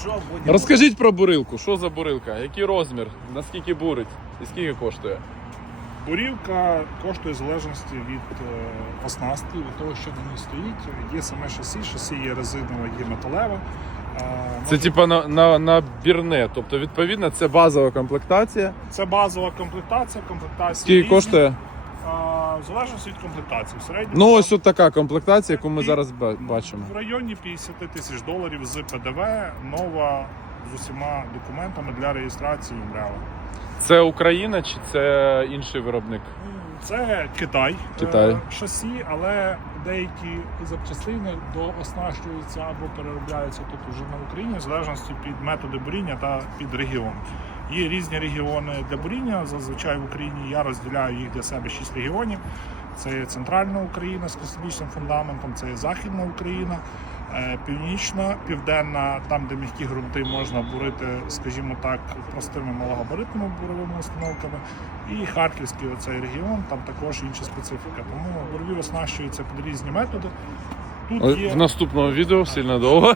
Що будемо? Розкажіть про бурилку. Що за бурилка? Який розмір? Наскільки бурить? І скільки коштує? Бурівка коштує в залежності від е, оснастки, від того, що на ній стоїть. Є саме шасі, шасі є резинове, є металеве. Е, Це може- типа на, на, на бірне. Тобто, відповідно, це базова комплектація. це базова комплектація. комплектація Скільки різні. коштує? В залежності від комплектації. В середньому Ну, ось от така комплектація, яку ми зараз ба- бачимо. в районі 50 тисяч доларів з ПДВ, нова з усіма документами для реєстрації МРЕВа. Це Україна чи це інший виробник? Це Китай, Китай. Е, шасі, але деякі запчастини дооснащуються або переробляються тут уже на Україні, в залежності під методи буріння та під регіон. Є різні регіони для буріння. Зазвичай в Україні я розділяю їх для себе шість регіонів. Це є центральна Україна з космічним фундаментом, це є Західна Україна, е, північна, південна, там, де м'які ґрунти можна бурити, скажімо так, простими малогабаритними буровими установками. І Харківський оцей регіон, там також інша специфіка. Тому бурові оснащуються під різні методи. Тут є В наступному відео сильно довго.